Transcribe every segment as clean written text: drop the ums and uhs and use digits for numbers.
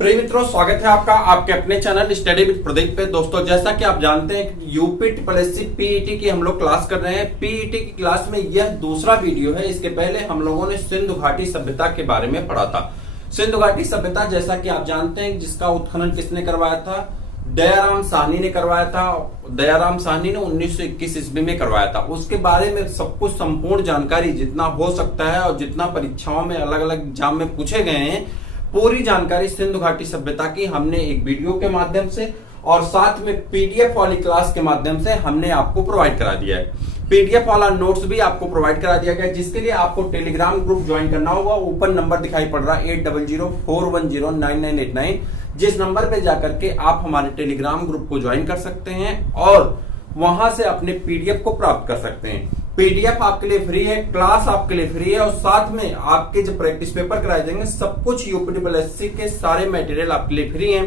प्रिय मित्रों, स्वागत है आपका आपके अपने चैनल स्टडी विद प्रदीप पे। दोस्तों, जैसा कि आप जानते हैं यूपी ट्रिपल पीईटी की हम लोग क्लास कर रहे हैं। पीईटी की क्लास में यह दूसरा वीडियो है। इसके पहले हम लोगों ने सिंधु घाटी सभ्यता के बारे में पढ़ा था। सिंधु घाटी सभ्यता, जैसा कि आप जानते हैं, जिसका उत्खनन किसने करवाया था? दयाराम साहनी ने करवाया था। दयाराम साहनी ने 1921 ईस्वी में करवाया था। उसके बारे में सब कुछ संपूर्ण जानकारी जितना हो सकता है और जितना परीक्षाओं में अलग अलग एग्जाम में पूछे गए हैं, पूरी जानकारी सिंधु घाटी सभ्यता की हमने एक वीडियो के माध्यम से और साथ में पीडीएफ वाली क्लास के माध्यम से हमने आपको प्रोवाइड करा दिया है। पीडीएफ वाला नोट्स भी आपको प्रोवाइड करा दिया गया, जिसके लिए आपको टेलीग्राम ग्रुप ज्वाइन करना होगा। ऊपर नंबर दिखाई पड़ रहा है 8004109989, जिस नंबर पे जाकर के आप हमारे टेलीग्राम ग्रुप को ज्वाइन कर सकते हैं और वहां से अपने पीडीएफ को प्राप्त कर सकते हैं। पीडीएफ आपके लिए फ्री है, क्लास आपके लिए फ्री है और साथ में आपके जो प्रैक्टिस पेपर कराए जाएंगे, सब कुछ यूपी ट्रिपल एससी के सारे मटेरियल आपके लिए फ्री हैं।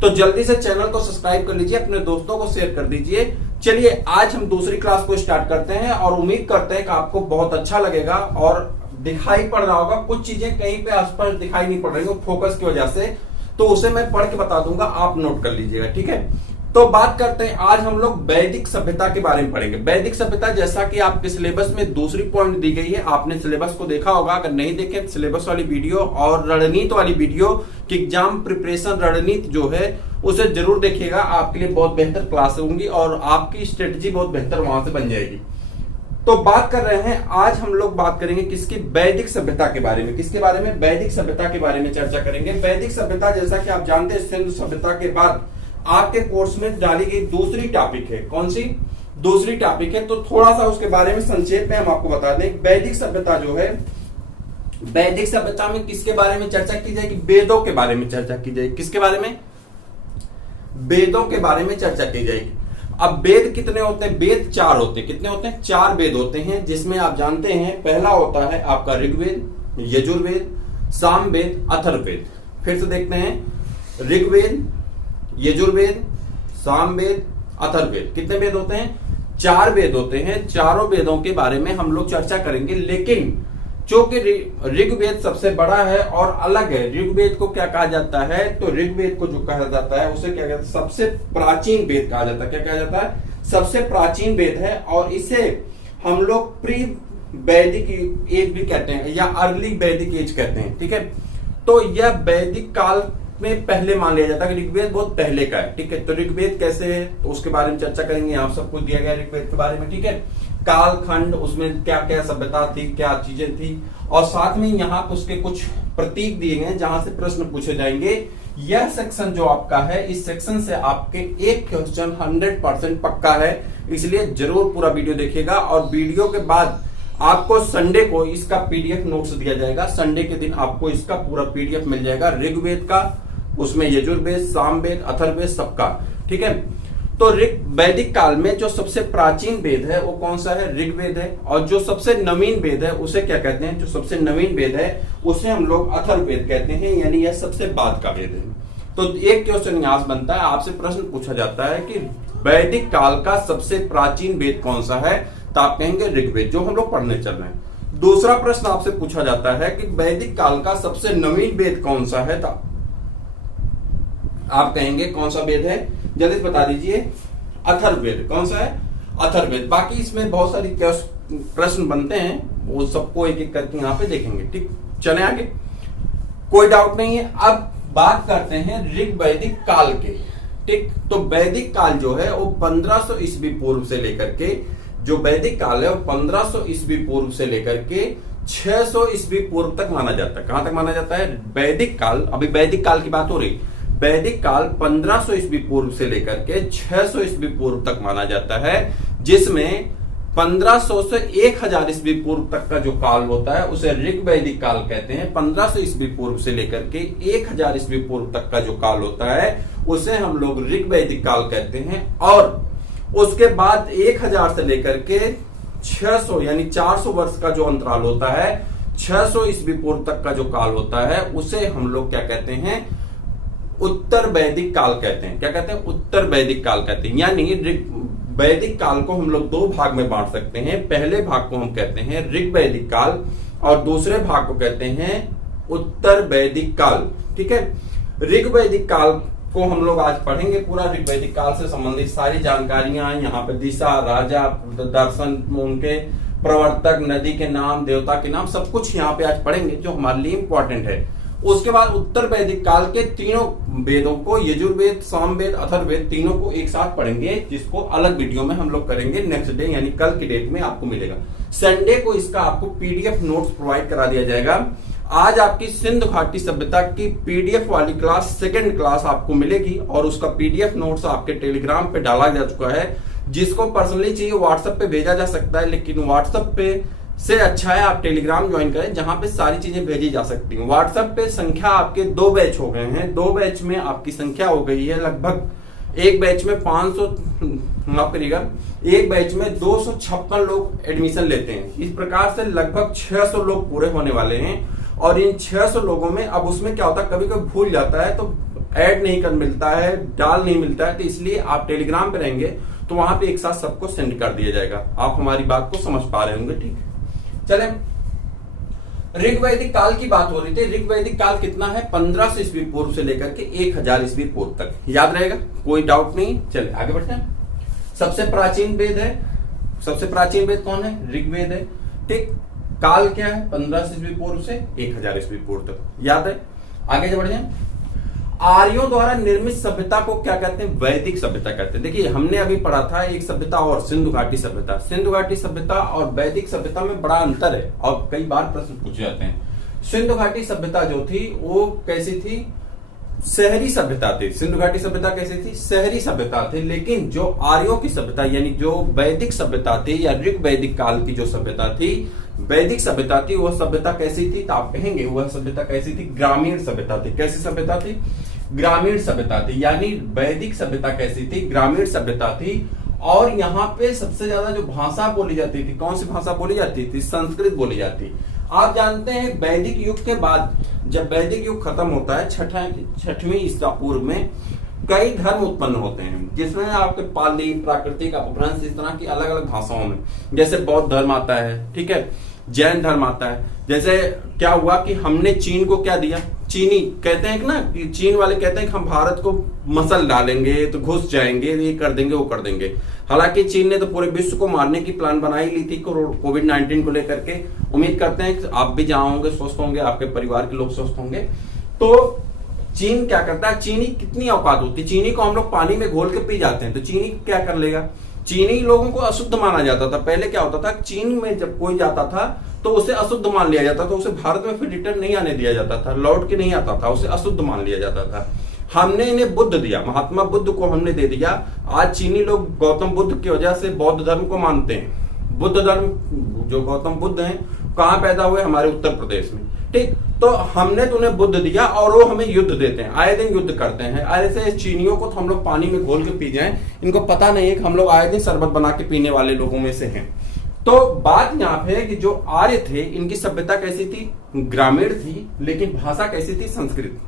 तो जल्दी से चैनल को सब्सक्राइब कर लीजिए, अपने दोस्तों को शेयर कर दीजिए। चलिए, आज हम दूसरी क्लास को स्टार्ट करते हैं और उम्मीद करते हैं कि आपको बहुत अच्छा लगेगा और दिखाई पड़ रहा होगा। कुछ चीजें कहीं पे आसपास दिखाई नहीं पड़ रही हो फोकस की वजह से, तो उसे मैं पढ़ के बता दूंगा, आप नोट कर लीजिएगा, ठीक है। तो बात करते हैं, आज हम लोग वैदिक सभ्यता के बारे में पढ़ेंगे। वैदिक सभ्यता, जैसा कि आपके सिलेबस में दूसरी पॉइंट दी गई है, आपने सिलेबस को देखा होगा। अगर नहीं देखे सिलेबस वाली वीडियो और रणनीति वाली वीडियो की एग्जाम प्रिपरेशन रणनीति जो है उसे जरूर देखिएगा। आपके लिए बहुत बेहतर क्लास होंगी और आपकी स्ट्रेटजी बहुत बेहतर वहां से बन जाएगी। तो बात कर रहे हैं, आज हम लोग बात करेंगे किसकी? वैदिक सभ्यता के बारे में। किसके बारे में? वैदिक सभ्यता के बारे में चर्चा करेंगे। वैदिक सभ्यता, जैसा कि आप जानते हैं, सिंधु सभ्यता के बाद आपके कोर्स में डाली गई दूसरी टॉपिक है। कौन सी? दूसरी टॉपिक है। तो थोड़ा सा उसके बारे में संक्षेप में हम आपको बता दें। वैदिक सभ्यता जो है, वैदिक सभ्यता में किसके बारे में चर्चा की जाएगी? वेदों के बारे में चर्चा की जाएगी। किसके बारे में? वेदों के बारे में चर्चा की जाएगी। अब वेद कितने होते हैं? वेद 4 होते हैं। कितने होते हैं? 4 वेद होते हैं, जिसमें आप जानते हैं पहला होता है आपका ऋग्वेद, यजुर्वेद, सामवेद, अथर्ववेद। फिर से देखते हैं, ऋग्वेद, यजुर्वेद, सामवेद, अथर्ववेद। कितने वेद होते हैं? 4 वेद होते हैं। चारों वेदों के बारे में हम लोग चर्चा करेंगे, लेकिन चूंकि ऋग्वेद सबसे बड़ा है और अलग है। ऋग्वेद को क्या कहा जाता है? तो ऋग्वेद को जो कहा जाता है उसे क्या कहते हैं? सबसे प्राचीन वेद कहा जाता है। क्या कहा जाता है? सबसे प्राचीन वेद है और इसे हम लोग प्री वैदिक एज भी कहते हैं या अर्ली वैदिक एज कहते हैं, ठीक है। तो यह वैदिक काल में पहले मान लिया जाता है कि ऋग्वेद बहुत पहले का है, ठीक है। तो ऋग्वेद कैसे है तो उसके बारे में चर्चा करेंगे। यहाँ सब कुछ दिया गया ऋग्वेद के बारे में, ठीक है। काल खंड, उसमें क्या क्या सभ्यता थी, क्या चीजें थी, और साथ में यहाँ उसके कुछ प्रतीक दिए गए जहां से प्रश्न पूछे जाएंगे। यह सेक्शन जो आपका है, इस सेक्शन से आपके एक क्वेश्चन 100% पक्का है, इसलिए जरूर पूरा वीडियो देखिएगा। और वीडियो के बाद आपको संडे को इसका पीडीएफ नोट्स दिया जाएगा। संडे के दिन आपको इसका पूरा पीडीएफ मिल जाएगा, ऋग्वेद का, उसमें यजुर्वेद, सामवेद, अथर्ववेद सबका, ठीक है। तो वैदिक काल में जो सबसे प्राचीन वेद है वो कौन सा है? ऋग्वेद है। और जो सबसे नवीन वेद है उसे क्या कहते हैं? जो सबसे नवीन वेद है उसे हम लोग अथर्ववेद कहते हैं, यानी यह सबसे बाद का वेद है। तो एक क्वेश्चन यहाँ से बनता है, आपसे प्रश्न पूछा जाता है कि वैदिक काल का सबसे प्राचीन वेद कौन सा है? तो आप कहेंगे ऋग्वेद, जो हम लोग पढ़ने चल रहे हैं। दूसरा प्रश्न आपसे पूछा जाता है कि वैदिक काल का सबसे नवीन वेद कौन सा है? तो आप कहेंगे कौन सा वेद है? जल्दी से बता दीजिए। अथर्ववेद। कौन सा है? अथर्ववेद। बाकी इसमें बहुत सारी प्रश्न बनते हैं, वो सबको एक एक करके यहाँ पे देखेंगे, ठीक। चले आगे, कोई डाउट नहीं है। अब बात करते हैं ऋग वैदिक काल के, ठीक। तो वैदिक काल जो है वो 1500 ईस्वी पूर्व से लेकर के, जो वैदिक काल है वो 1500 ईस्वी पूर्व से लेकर के 600 ईस्वी पूर्व तक माना जाता है। कहां तक माना जाता है? वैदिक काल। अभी वैदिक काल की बात हो रही। वैदिक काल 1500 ईस्वी पूर्व से लेकर के 600 ईस्वी पूर्व तक माना जाता है, जिसमें 1500 से 1000 ईस्वी पूर्व तक का जो काल होता है उसे ऋग वैदिक काल कहते हैं। 1500 ईस्वी पूर्व से लेकर के 1000 ईस्वी पूर्व तक का जो काल होता है उसे हम लोग ऋग वैदिक काल कहते हैं। और उसके बाद 1000 से लेकर के 600 यानी 400 वर्ष का जो अंतराल होता है, 600 ईस्वी पूर्व तक का जो काल होता है उसे हम लोग क्या कहते हैं? उत्तर वैदिक काल कहते हैं। क्या कहते हैं? उत्तर वैदिक काल कहते हैं। यानी वैदिक काल को हम लोग 2 भाग में बांट सकते हैं। पहले भाग को हम कहते हैं ऋग वैदिक काल और दूसरे भाग को कहते हैं उत्तर वैदिक काल, ठीक है। ऋग वैदिक काल को हम लोग आज पढ़ेंगे। पूरा ऋग वैदिक काल से संबंधित सारी जानकारियां यहाँ पे दिशा, राजा, दर्शन, उनके प्रवर्तक, नदी के नाम, देवता के नाम, सब कुछ यहाँ पे आज पढ़ेंगे जो हमारे लिए इंपॉर्टेंट है। उसके बाद उत्तर वैदिक काल के तीनों वेदों को, यजुर्वेद, सामवेद, अथर्ववेद, तीनों को एक साथ पढ़ेंगे, जिसको अलग वीडियो में हम लोग करेंगे नेक्स्ट डे, यानी कल की डेट में आपको मिलेगा। संडे को इसका आपको पीडीएफ नोट्स प्रोवाइड करा दिया जाएगा। आज आपकी सिंधु घाटी सभ्यता की पीडीएफ वाली क्लास, सेकंड क्लास आपको मिलेगी और उसका पीडीएफ नोट्स आपके टेलीग्राम पे डाला जा चुका है। जिसको पर्सनली चाहिए व्हाट्सएप पे भेजा जा सकता है, लेकिन व्हाट्सएप पे से अच्छा है आप टेलीग्राम ज्वाइन करें, जहां पे सारी चीजें भेजी जा सकती हैं। व्हाट्सएप पे संख्या आपके 2 बैच हो गए हैं। 2 बैच में आपकी संख्या हो गई है लगभग, एक बैच में 500, माफ करिएगा, एक बैच में 256 लोग एडमिशन लेते हैं। इस प्रकार से लगभग 600 लोग पूरे होने वाले हैं। और इन 600 लोगों में अब उसमें क्या होता है, कभी कभी भूल जाता है तो ऐड नहीं कर मिलता है, डाल नहीं मिलता है, तो इसलिए आप टेलीग्राम पे रहेंगे तो वहां पे एक साथ सबको सेंड कर दिया जाएगा। आप हमारी बात को समझ पा रहे होंगे, ठीक है। चले, ऋग वैदिक काल की बात हो रही थी। ऋग वैदिक काल कितना है, 1500 ईस्वी पूर्व से लेकर के 1000 ईस्वी पूर्व तक। याद रहेगा, कोई डाउट नहीं। चले आगे बढ़ते हैं। सबसे प्राचीन वेद है, सबसे प्राचीन वेद कौन है, ऋग्वेद है, ठीक। काल क्या है, 1500 ईस्वी पूर्व से 1000 ईस्वी पूर्व तक, याद है। आगे बढ़ जाए। आर्यों द्वारा निर्मित सभ्यता को क्या कहते हैं, वैदिक सभ्यता कहते हैं। देखिए हमने अभी पढ़ा था एक सभ्यता और सिंधु घाटी सभ्यता। सिंधु घाटी सभ्यता और वैदिक सभ्यता में बड़ा अंतर है और कई बार प्रश्न पूछे जाते हैं। सिंधु घाटी सभ्यता जो थी वो कैसी थी, शहरी सभ्यता थी। सिंधु घाटी सभ्यता कैसी थी, शहरी सभ्यता थी। लेकिन जो आर्यों की सभ्यता यानी जो वैदिक सभ्यता थी या ऋग वैदिक काल की जो सभ्यता थी, वैदिक सभ्यता थी, वह सभ्यता कैसी थी, तो आप कहेंगे वह सभ्यता कैसी थी, ग्रामीण सभ्यता थी। कैसी सभ्यता थी, ग्रामीण सभ्यता थी। यानी वैदिक सभ्यता कैसी थी, ग्रामीण सभ्यता थी। और यहाँ पे सबसे ज्यादा जो भाषा बोली जाती थी, कौन सी भाषा बोली जाती थी, संस्कृत बोली जाती। आप जानते हैं वैदिक युग के बाद जब वैदिक युग खत्म होता है, छठवीं ईसा पूर्व में कई धर्म उत्पन्न होते हैं, जिसमें आपके पाली, प्राकृतिक, अपभ्रंश, इस तरह की अलग अलग भाषाओं में, जैसे बौद्ध धर्म आता है, ठीक है, जैन धर्म आता है। जैसे क्या हुआ कि हमने चीन को क्या दिया, चीनी कहते हैं ना कि चीन वाले कहते हैं कि हम भारत को मसल डालेंगे तो घुस जाएंगे, ये कर देंगे वो कर देंगे। हालांकि चीन ने तो पूरे विश्व को मारने की प्लान बनाई ली थी कोविड-19 को लेकर के। उम्मीद करते हैं कि आप भी जहां होंगे स्वस्थ होंगे, आपके परिवार के लोग स्वस्थ होंगे। तो चीन क्या करता है, चीनी कितनी औकात होती है, चीनी को हम लोग पानी में घोल के पी जाते हैं, तो चीनी क्या कर लेगा। चीनी लोगों को अशुद्ध माना जाता था। पहले क्या होता था, चीन में जब कोई जाता था तो उसे अशुद्ध मान लिया जाता था, उसे भारत में फिर रिटर्न नहीं आने दिया जाता था, लौट के नहीं आता था, उसे अशुद्ध मान लिया जाता था। हमने इन्हें बुद्ध दिया, महात्मा बुद्ध को हमने दे दिया। आज चीनी लोग गौतम बुद्ध की वजह से बौद्ध धर्म को मानते हैं। बुद्ध धर्म जो गौतम बुद्ध हैं कहाँ पैदा हुए, हमारे उत्तर प्रदेश में, ठीक। तो हमने तो उन्हें बुद्ध दिया और वो हमें युद्ध देते हैं, आए दिन युद्ध करते हैं। ऐसे चीनियों को तो हम लोग पानी में घोल के पी जाएं, इनको पता नहीं है कि हम लोग आए दिन शरबत बना के पीने वाले लोगों में से हैं। तो बात यहाँ पे है कि जो आर्य थे इनकी सभ्यता कैसी थी, ग्रामीण थी, लेकिन भाषा कैसी थी, संस्कृत।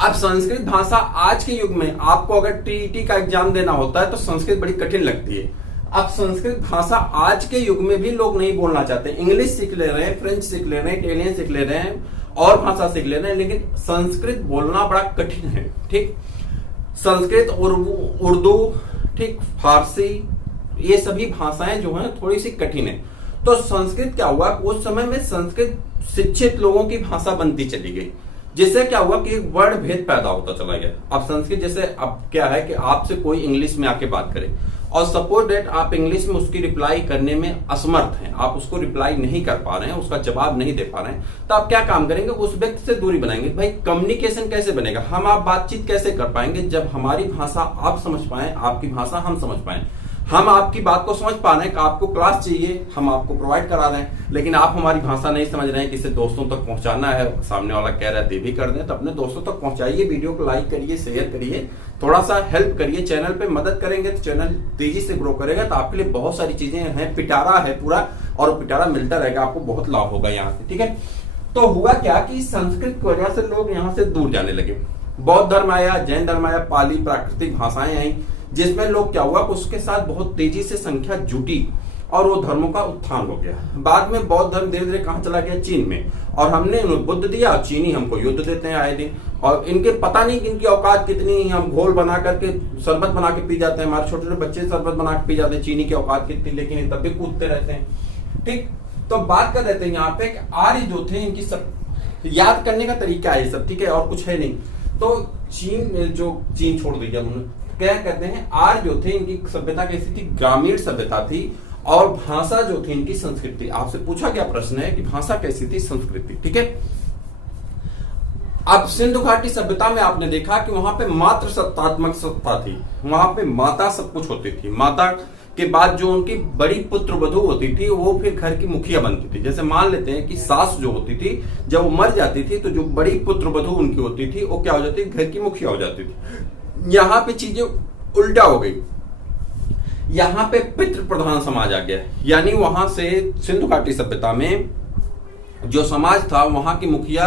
अब संस्कृत भाषा आज के युग में आपको अगर टीईटी का एग्जाम देना होता है तो संस्कृत बड़ी कठिन लगती है। अब संस्कृत भाषा आज के युग में भी लोग नहीं बोलना चाहते। इंग्लिश सीख ले रहे हैं, फ्रेंच सीख ले रहे हैं, इटालियन सीख ले रहे हैं और भाषा सीख ले रहे हैं, लेकिन संस्कृत बोलना बड़ा कठिन है, ठीक। संस्कृत, उर्दू, ठीक, फारसी, ये सभी भाषाएं जो हैं थोड़ी सी कठिन है। तो संस्कृत क्या हुआ, उस समय में संस्कृत शिक्षित लोगों की भाषा बनती चली गई, जिससे क्या हुआ कि एक वर्ण भेद पैदा होता चला गया। अब संस्कृत जैसे अब क्या है कि आपसे कोई इंग्लिश में आके बात करे और सपोज डेट आप इंग्लिश में उसकी रिप्लाई करने में असमर्थ हैं, आप उसको रिप्लाई नहीं कर पा रहे हैं, उसका जवाब नहीं दे पा रहे हैं, तो आप क्या काम करेंगे, उस व्यक्ति से दूरी बनाएंगे। भाई कम्युनिकेशन कैसे बनेगा, हम आप बातचीत कैसे कर पाएंगे, जब हमारी भाषा आप समझ पाए, आपकी भाषा हम समझ पाए। हम आपकी बात को समझ पा रहे हैं कि आपको क्लास चाहिए, हम आपको प्रोवाइड करा रहे हैं, लेकिन आप हमारी भाषा नहीं समझ रहे हैं कि इसे दोस्तों तक पहुंचाना है, सामने वाला कह रहा है दे भी कर दें, तो अपने दोस्तों तक पहुंचाइए, वीडियो को लाइक करिए, शेयर करिए, थोड़ा सा हेल्प करिए, चैनल पे मदद करेंगे तो चैनल तेजी से ग्रो करेगा। तो आपके लिए बहुत सारी चीजें हैं, पिटारा है पूरा, और पिटारा मिलता रहेगा, आपको बहुत लाभ होगा यहाँ से, ठीक है। तो हुआ क्या कि संस्कृत की वजह से लोग यहाँ से दूर जाने लगे, बौद्ध धर्म आया, जैन धर्म आया, पाली प्राकृतिक भाषाएं आई, जिसमें लोग क्या हुआ उसके साथ बहुत तेजी से संख्या जुटी और वो धर्मों का उत्थान हो गया। बाद में बौद्ध धर्म धीरे धीरे कहाँ चला गया, चीन में, और हमने उन्हें बुद्ध दिया, चीनी हमको युद्ध देते हैं आए दिन, और इनके पता नहीं कि इनकी औकात कितनी, हम घोल बना करके शरबत बना के पी जाते हैं, हमारे छोटे छोटे बच्चे शरबत बना के पी जाते हैं, चीनी की औकात कितनी, लेकिन तब भी कूदते रहते हैं। ठीक, तो बात कर रहे थे यहाँ पे आर्य जो थे इनकी सब याद करने का तरीका है सब, ठीक है, और कुछ है नहीं। तो चीन छोड़ दीजिए, हम क्या कहते हैं, आर्य जो थे इनकी सभ्यता कैसी थी, ग्रामीण सभ्यता थी, और भाषा जो थी इनकी संस्कृति। आपसे पूछा गया प्रश्न है कि भाषा कैसी थी, संस्कृति, ठीक है। अब सिंधु घाटी सभ्यता में आपने देखा कि वहां पे मात्र सत्तात्मक सत्ता थी, वहां पे माता सब कुछ होती थी, माता के बाद जो उनकी बड़ी पुत्र वधू होती थी वो फिर घर की मुखिया बनती थी। जैसे मान लेते हैं कि सास जो होती थी जब वो मर जाती थी तो जो बड़ी पुत्र वधू उनकी होती थी वो क्या हो जाती थी, घर की मुखिया हो जाती थी। यहाँ पे चीजें उल्टा हो गई, यहाँ पे पितृ प्रधान समाज आ गया, यानी वहां से सिंधु घाटी सभ्यता में जो समाज था वहां की मुखिया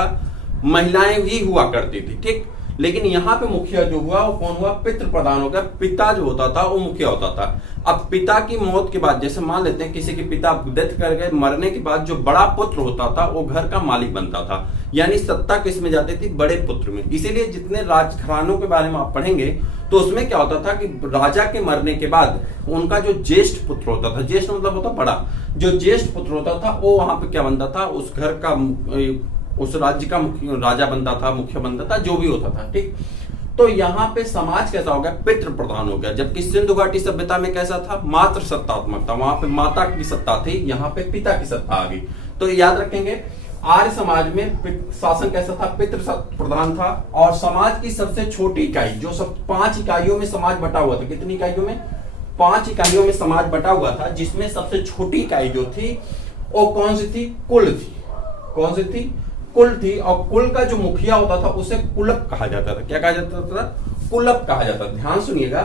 महिलाएं भी हुआ करती थी, ठीक। लेकिन यहाँ पे मुखिया जो हुआ वो कौन हुआ, पितृ प्रधान हो गया, पिता जो होता था वो मुखिया होता था। अब पिता की मौत के बाद, जैसे मान लेते हैं किसी के पिता डेथ कर गए, मरने के बाद जो बड़ा पुत्र होता था वो घर का मालिक बनता था, यानी सत्ता किस में जाती थी, बड़े पुत्र में। इसीलिए जितने राजघरानों के बारे में आप पढ़ेंगे तो उसमें क्या होता था कि राजा के मरने के बाद उनका जो ज्येष्ठ पुत्र होता था, ज्येष्ठ मतलब होता बड़ा, जो ज्येष्ठ पुत्र होता था वो वहां पे क्या बनता था, उस घर का, उस राज्य का राजा बनता था, मुख्य बनता था, जो भी होता था, ठीक। तो यहाँ पे समाज कैसा हो गया, पितृ प्रधान हो गया। जबकि सिंधु घाटी सभ्यता में कैसा था, मात्र सत्तात्मक था, वहां पे माता की सत्ता थी, यहाँ पे पिता की सत्ता आ गई। तो याद रखेंगे आर्य समाज में शासन कैसा था, पितृ प्रधान था, और समाज की सबसे छोटी इकाई जो सब 5 इकाइयों में समाज बटा हुआ था, कितनी इकाइयों में, 5 इकाइयों में समाज बटा हुआ था, जिसमें सबसे छोटी इकाई जो थी वो कौन सी थी, कुल थी। कौन सी थी, कुल थी। और कुल का जो मुखिया होता था उसे कुलप कहा जाता था। क्या कहा जाता था, कुलप कहा जाता था। ध्यान सुनिएगा,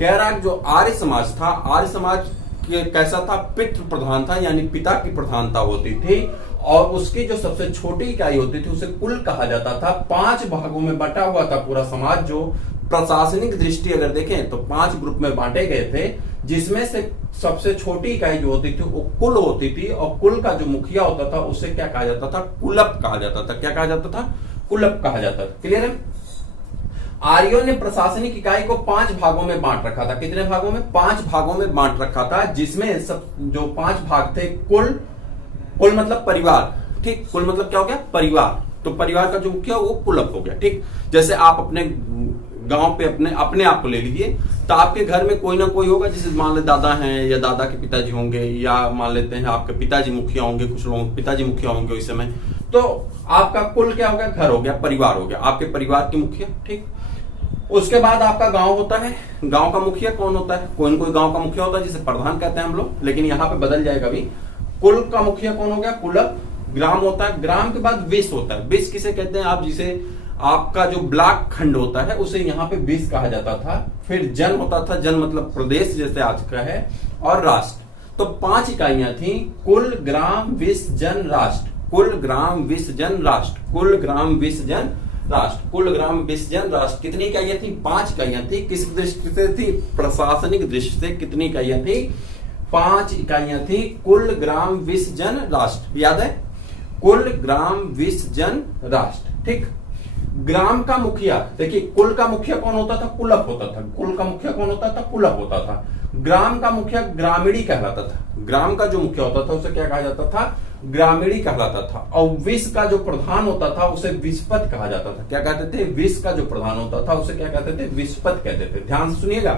कह रहा जो आर्य समाज था, आर्य समाज कैसा था, पितृ प्रधान था, यानी पिता की प्रधानता होती थी, और उसकी जो सबसे छोटी इकाई होती थी उसे कुल कहा जाता था। 5 भागों में बटा हुआ था पूरा समाज, जो प्रशासनिक दृष्टि अगर देखें तो 5 ग्रुप में बांटे गए थे, जिसमें से सबसे छोटी इकाई जो होती थी वो कुल होती थी, और कुल का जो मुखिया होता था उसे क्या कहा जाता था, कुलप कहा जाता था। क्या कहा जाता था, कुलप कहा जाता था। क्लियर है। आर्यों ने प्रशासनिक इकाई को 5 भागों में बांट रखा था। कितने भागों में, 5 भागों में बांट रखा था, जिसमें सब जो 5 भाग थे, कुल मतलब परिवार, ठीक। कुल मतलब क्या हो गया, परिवार। तो परिवार का जो मुखिया वो कुलप हो गया, ठीक। जैसे आप अपने गांव पे अपने आप को ले लीजिए, तो आपके घर में कोई ना कोई होगा, जैसे मान ले दादा हैं या दादा के पिताजी होंगे, या मान लेते हैं आपके पिताजी मुखिया होंगे, कुछ लोगों पिताजी मुखिया होंगे इस समय। तो आपका कुल क्या हो गया, घर हो गया, परिवार हो गया, आपके परिवार की मुखिया, ठीक। उसके बाद आपका गांव होता है, गांव का मुखिया कौन होता है, कोई न कोई गांव का मुखिया होता है जिसे प्रधान कहते हैं हम लोग, लेकिन यहाँ पे बदल जाएगा अभी। कुल का मुखिया कौन हो गया, कुलप। ग्राम होता है, ग्राम के बाद विस होता है। विस किसे कहते हैं आप, जिसे आपका जो ब्लॉक खंड होता है उसे यहाँ पे विस कहा जाता था। फिर जन होता था, जन मतलब प्रदेश जैसे आज का है, और राष्ट्र। तो 5 इकाइयां थी, कुल, ग्राम, विस, जन, राष्ट्र। कुल, ग्राम, विस, जन, राष्ट्र। कुल, ग्राम, विस, जन, राष्ट्र। कुल, ग्राम, विस, जन, राष्ट्र। कितनी इकाइयां थी, 5 इकाइयां थी। किस दृष्टि से थी, प्रशासनिक दृष्टि से कितनी इकाइयां थी, 5 इकाइयां थी। कुल, ग्राम, विस, जन, राष्ट्र। याद है, कुल, ग्राम, विस, जन, राष्ट्र, ठीक। ग्राम का मुखिया, देखिए कुल का मुखिया कौन होता था, कुलप होता था। कुल का मुखिया कौन होता था, कुलप होता था। ग्राम का मुखिया ग्रामीणी कहलाता था। ग्राम का जो मुखिया होता था उसे क्या कहा जाता था, ग्रामीणी कहलाता था। और विस का जो प्रधान होता था उसे विस्पत कहा जाता था। क्या कहते थे, विस का जो प्रधान होता था उसे क्या कहते थे, विस्पत कहते थे। ध्यान से सुनिएगा,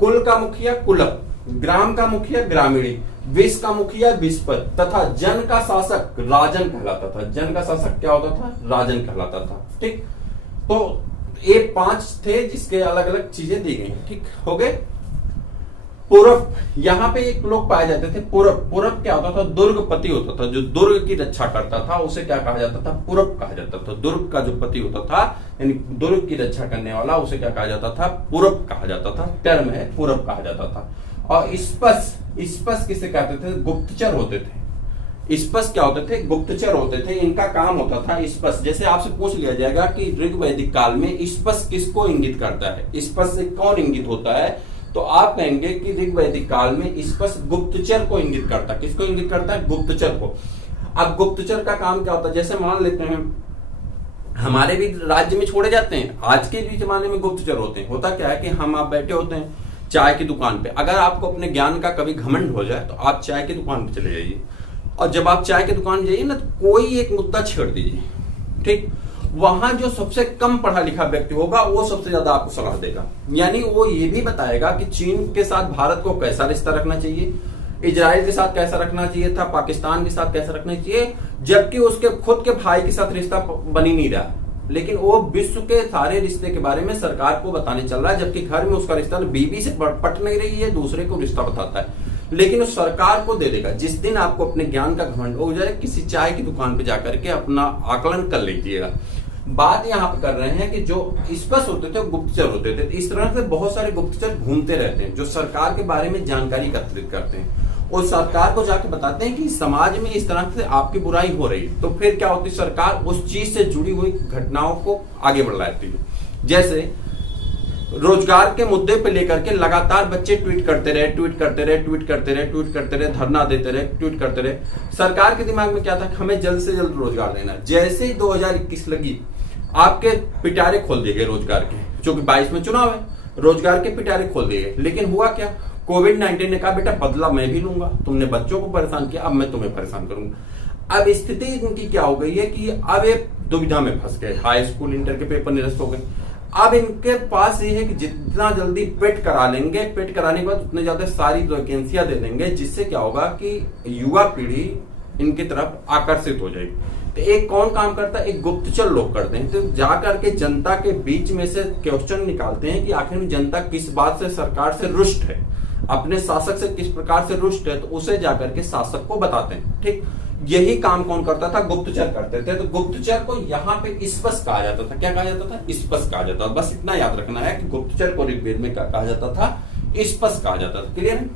कुल का मुखिया कुलप, ग्राम का मुखिया ग्रामीणी, विस का मुखिया विस्पत, तथा जन का शासक राजन कहलाता था। जन का शासक क्या होता था, राजन कहलाता था, ठीक। तो ये 5 थे जिसके अलग अलग चीजें दी गई, ठीक हो गए। पूरब, यहाँ पे एक लोग पाए जाते थे, पूरब। पूरब क्या होता था, दुर्गपति होता था, जो दुर्ग की रक्षा करता था उसे क्या कहा जाता था, पूरब कहा जाता था। दुर्ग का जो पति होता था, यानी दुर्ग की रक्षा करने वाला, उसे क्या कहा जाता था, पूरब कहा जाता था। टर्म है, पूरब कहा जाता था। और स्पष्ट किसे कहते थे, गुप्तचर होते थे। स्पष्ट क्या होते थे, गुप्तचर होते थे। इनका काम होता था स्पष्ट। जैसे आपसे पूछ लिया जाएगा कि ऋग्वैदिक काल में स्पष्ट किसको इंगित करता है, स्पष्ट से कौन इंगित होता है, तो आप कहेंगे कि ऋग वैदिक काल में स्पष्ट गुप्तचर को इंगित करता है। किसको इंगित करता है? गुप्तचर को। अब गुप्तचर का काम क्या होता है? जैसे मान लेते हैं हमारे भी राज्य में छोड़े जाते हैं, आज के भी जमाने में गुप्तचर होते हैं। होता क्या है कि हम आप बैठे होते हैं चाय की दुकान पे, अगर आपको अपने ज्ञान का कभी घमंड हो जाए तो आप चाय की दुकान पे चले जाइए, और जब आप चाय की दुकान जाइए ना, तो कोई एक मुद्दा छेड़ दीजिए, ठीक। वहां जो सबसे कम पढ़ा लिखा व्यक्ति होगा वो सबसे ज्यादा आपको सलाह देगा। यानी वो ये भी बताएगा कि चीन के साथ भारत को कैसा रिश्ता रखना चाहिए, इजराइल के साथ कैसा रखना चाहिए था, पाकिस्तान के साथ कैसा रखना चाहिए, जबकि उसके खुद के भाई के साथ रिश्ता बन ही नहीं रहा। लेकिन वो विश्व के सारे रिश्ते के बारे में सरकार को बताने चल रहा है, जबकि घर में उसका रिश्ता बीवी से पट नहीं रही है, दूसरे को रिश्ता बताता है। लेकिन उस सरकार को दे देगा। जिस दिन आपको अपने ज्ञान का घमंड हो जाए, किसी चाय की दुकान पे जाकर के अपना आकलन कर लीजिएगा। बात यहाँ पे कर रहे हैं कि जो स्पष्ट होते थे गुप्तचर होते थे। इस तरह से बहुत सारे गुप्तचर घूमते रहते हैं जो सरकार के बारे में जानकारी एकत्रित करते हैं और सरकार को जाके बताते हैं कि समाज में इस तरह से आपकी बुराई हो रही है। तो फिर क्या होती है, सरकार उस चीज से जुड़ी हुई घटनाओं को आगे बढ़ाती है। जैसे रोजगार के मुद्दे पे लेकर के लगातार बच्चे ट्वीट करते रहे, धरना देते रहे, ट्वीट करते रहे। सरकार के दिमाग में क्या था कि हमें जल्द से जल्द रोजगार देना। जैसे ही 2021 लगी, आपके पिटारे खोल दिए गए रोजगार के, क्योंकि 22 में चुनाव है, रोजगार के पिटारे खोल दिए गए। लेकिन हुआ क्या, कोविड-19 ने कहा बेटा बदला मैं भी लूंगा, तुमने बच्चों को परेशान किया, अब मैं तुम्हें परेशान करूंगा। अब स्थिति इनकी क्या हो गई है कि अब ये दुविधा में फंस गए। हाई स्कूल इंटर के पेपर निरस्त हो गए। अब इनके पास ये है कि जितना जल्दी पेट करा लेंगे, पेट कराने के बाद उतने ज्यादा सारी वैकेंसियां दे देंगे, जिससे क्या होगा कि युवा पीढ़ी इनकी तरफ आकर्षित हो जाएगी। तो एक कौन काम करता है, एक गुप्तचर लोग करते हैं। तो जाकर के जनता के बीच में से क्वेश्चन निकालते हैं कि आखिर में जनता किस बात से सरकार से रुष्ट है, अपने शासक से किस प्रकार से रुष्ट है, तो उसे जाकर के शासक को बताते हैं, ठीक। यही काम कौन करता था, गुप्तचर करते थे। तो गुप्तचर को यहाँ पे स्पष्ट कहा जाता था। क्या कहा जाता था, स्पष्ट कहा जाता था। बस इतना याद रखना है कि गुप्तचर को ऋग्वेद में क्या कहा जाता था, स्पष्ट कहा जाता था। क्लियर है।